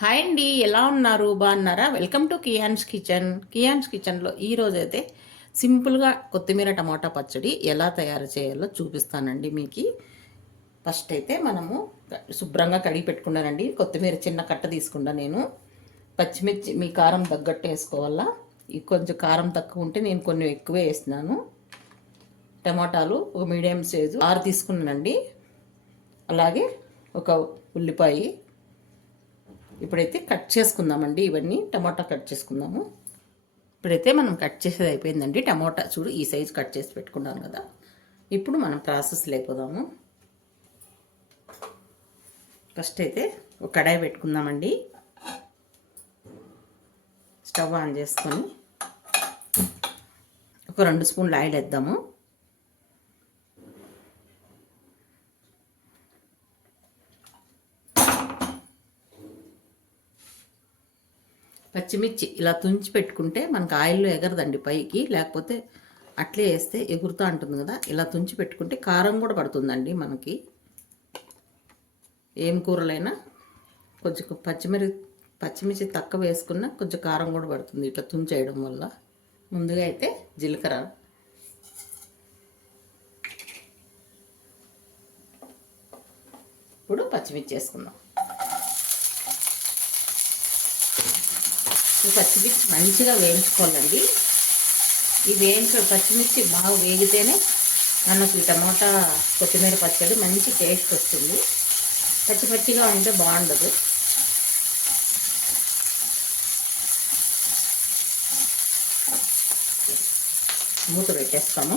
Hi అండి ఎలా ఉన్నారు? బాగున్నారా? Welcome to Kiyan's kitchen Kiyan's కిచెన్లో ఈరోజు అయితే సింపుల్గా కొత్తిమీర టమాటా పచ్చడి ఎలా తయారు చేయాలో చూపిస్తానండి మీకు. ఫస్ట్ అయితే మనము శుభ్రంగా కడిగి పెట్టుకున్నానండి. కొత్తిమీర చిన్న కట్ట తీసుకున్నా నేను. పచ్చిమిర్చి మీ కారం తగ్గట్టు వేసుకోవాలా? ఈ కొంచెం కారం తక్కువ ఉంటే నేను కొన్ని ఎక్కువే వేసినాను టమాటాలు ఒక మీడియం సైజు ఆరు తీసుకున్నానండి. అలాగే ఒక ఉల్లిపాయ ఇప్పుడైతే కట్ చేసుకుందామండి ఇవన్నీ. టమాటా కట్ చేసుకుందాము. ఇప్పుడైతే మనం కట్ చేసేది అయిపోయిందండి. టమాటా చూడు ఈ సైజు కట్ చేసి పెట్టుకున్నాను కదా. ఇప్పుడు మనం ప్రాసెస్ లేకపోదాము. ఫస్ట్ అయితే ఒక కడాయి పెట్టుకుందామండి. స్టవ్ ఆన్ చేసుకొని ఒక రెండు స్పూన్లు ఆయిల్ వేద్దాము. పచ్చిమిర్చి ఇలా తుంచి పెట్టుకుంటే మనకు ఆయిల్లో ఎగరదండి పైకి లేకపోతే అట్లే వేస్తే ఎగురుతూ ఉంటుంది కదా ఇలా తుంచి పెట్టుకుంటే కారం కూడా పడుతుందండి మనకి. ఏం కూరలైనా కొంచెం పచ్చిమిరి పచ్చిమిర్చి తక్కువ వేసుకున్నా కొంచెం కారం కూడా పడుతుంది ఇట్లా తుంచేయడం వల్ల. ముందుగా అయితే జీలకర్ర. ఇప్పుడు పచ్చిమిర్చి వేసుకుందాం. ఈ పచ్చిమిర్చి మంచిగా వేయించుకోవాలండి. ఈ వేయించ పచ్చిమిర్చి బాగా వేగితేనే మనకి టమోటా కొత్తిమీర పచ్చడి మంచి టేస్ట్ వస్తుంది. పచ్చి పచ్చిగా ఉంటే బాగుండదు. మూత పెట్టేస్తాము.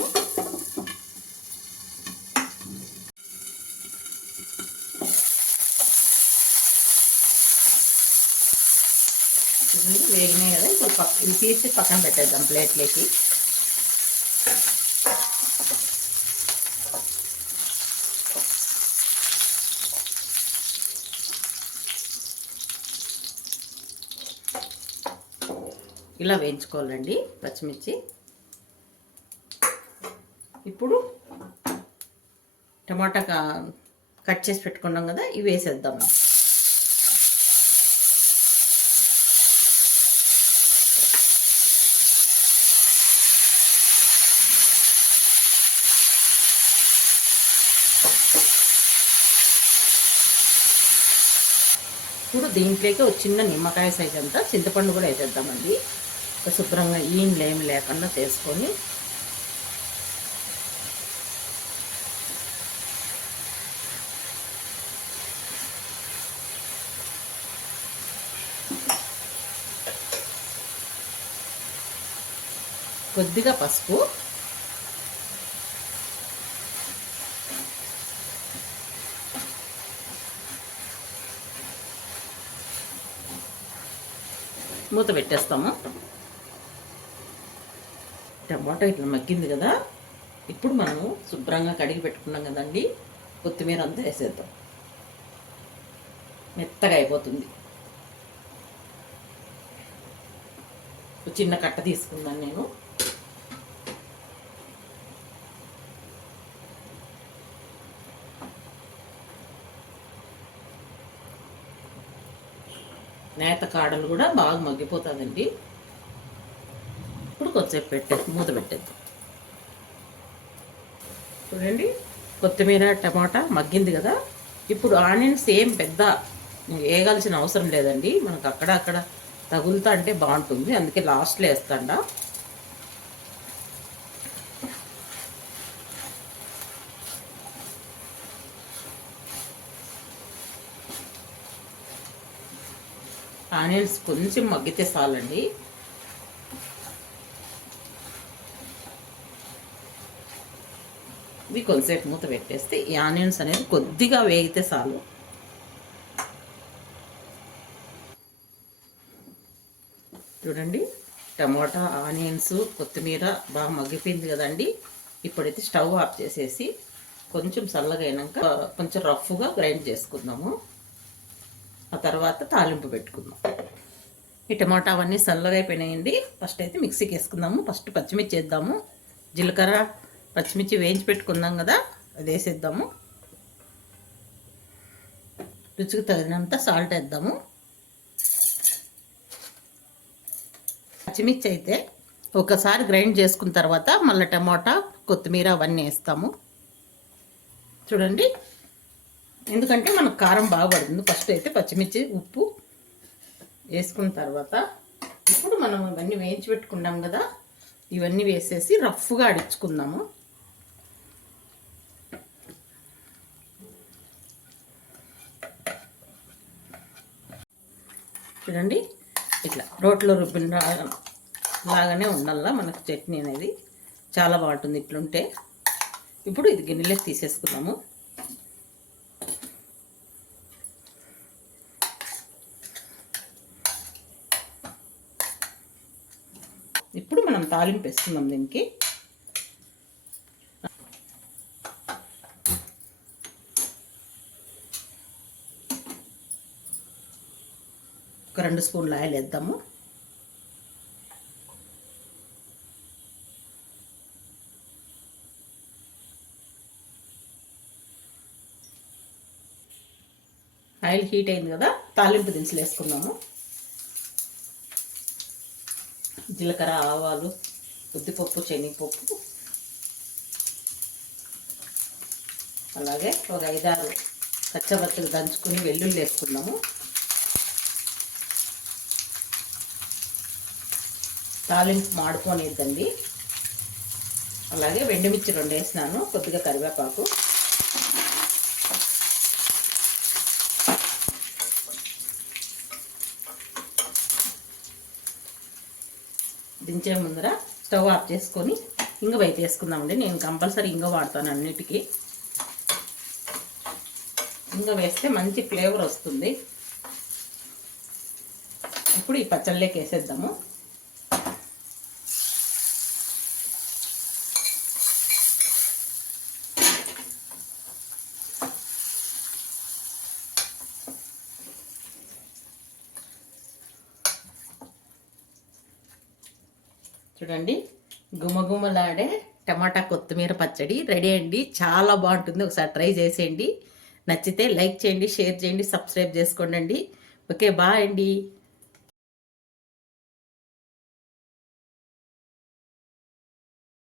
వేగినాయి కదా ఇప్పుడు పక్క ఇవి తీసి పక్కన పెట్టేద్దాం ప్లేట్లోకి. ఇలా వేయించుకోవాలండి పచ్చిమిర్చి. ఇప్పుడు టమాటా కట్ చేసి పెట్టుకున్నాం కదా ఇవి వేసేద్దాం. ఇప్పుడు దీంట్లోకి ఒక చిన్న నిమ్మకాయ సైజ్ అంతా చింతపండు కూడా వేసేద్దామండి. శుభ్రంగా ఈయనలు ఏమి లేకుండా చేసుకొని కొద్దిగా పసుపు మూత పెట్టేస్తాము. టమాటో ఇట్లా మగ్గింది కదా ఇప్పుడు మనము శుభ్రంగా కడిగి పెట్టుకున్నాం కదండి కొత్తిమీర అంతా వేసేద్దాం. మెత్తగా అయిపోతుంది. చిన్న కట్ట తీసుకుందాను నేను. నేత కాడలు కూడా బాగా మగ్గిపోతుందండి. ఇప్పుడు కొద్దిసేపు పెట్టే మూత పెట్టేద్దాం. చూడండి కొత్తిమీర టమాటా మగ్గింది కదా. ఇప్పుడు ఆనియన్స్ ఏం పెద్ద వేయగలసిన అవసరం లేదండి. మనకు అక్కడ అక్కడ తగులుతా అంటే బాగుంటుంది. అందుకే లాస్ట్లో వేస్తాండా. ఆనియన్స్ కొంచెం మగ్గితే చాలండి. ఇవి కొంచెంసేపు మూత పెట్టేస్తే ఈ ఆనియన్స్ అనేది కొద్దిగా వేగితే చాలు. చూడండి టమాటా ఆనియన్స్ కొత్తిమీర బాగా మగ్గిపోయింది కదండి. ఇప్పుడైతే స్టవ్ ఆఫ్ చేసేసి కొంచెం చల్లగా అయినాక కొంచెం రఫ్గా గ్రైండ్ చేసుకుందాము. ఆ తర్వాత తాలింపు పెట్టుకుందాం. ఈ టమాటా అవన్నీ సల్లగా అయిపోయినాయండి. ఫస్ట్ అయితే మిక్సీకి వేసుకుందాము. ఫస్ట్ పచ్చిమిర్చి వేద్దాము. జీలకర్ర పచ్చిమిర్చి వేయించి పెట్టుకుందాం కదా. అది వేసేద్దాము. రుచికి తగినంత సాల్ట్ వేద్దాము. పచ్చిమిర్చి అయితే ఒకసారి గ్రైండ్ చేసుకున్న తర్వాత మళ్ళీ టమాటా కొత్తిమీర అవన్నీ వేస్తాము. చూడండి. ఎందుకంటే మనకు కారం బాగా పడుతుంది. ఫస్ట్ అయితే పచ్చిమిర్చి ఉప్పు వేసుకున్న తర్వాత ఇప్పుడు మనం ఇవన్నీ వేయించి పెట్టుకున్నాం కదా ఇవన్నీ వేసేసి రఫ్గా అడించుకుందాము. చూడండి ఇట్లా రోట్లో రుబ్బిన లాగానే ఉండాలా మనకు చట్నీ అనేది. చాలా బాగుంటుంది ఇట్లుంటే. ఇప్పుడు ఇది గిన్నెలోకి తీసేసుకున్నాము ఇప్పుడు మనం తాలింపు వేస్తున్నాం దీనికి. ఒక రెండు స్పూన్లు ఆయిల్ వేద్దాము. ఆయిల్ హీట్ అయింది కదా తాలింపు దినుసులు వేసుకుందాము. జీలకర్ర ఆవాలు ఉద్దిపప్పు శనగపప్పు. అలాగే ఒక ఐదారు పచ్చబచ్చలు దంచుకొని వెల్లుల్లి వేసుకున్నాము. తాలింపు మాడుకోనిద్దండి. అలాగే వెండిమిర్చి రెండు వేసినాను కొద్దిగా కరివేపాకు. దించే ముందర స్టవ్ ఆఫ్ చేసుకొని ఇంగ వైపు వేసుకుందామండి. నేను కంపల్సరీ ఇంగ వాడతాను అన్నిటికీ. ఇంగ వేస్తే మంచి ఫ్లేవర్ వస్తుంది. ఇప్పుడు ఈ పచ్చళ్ళకి వేసేద్దాము. చూడండి. గుమగుమలాడే టమాటా కొత్తిమీర పచ్చడి రెడీ అండి. చాలా బాగుంటుంది. ఒకసారి ట్రై చేసేయండి. నచ్చితే లైక్ చేయండి షేర్ చేయండి సబ్స్క్రైబ్ చేసుకోండి ఓకే బాయ్ అండి.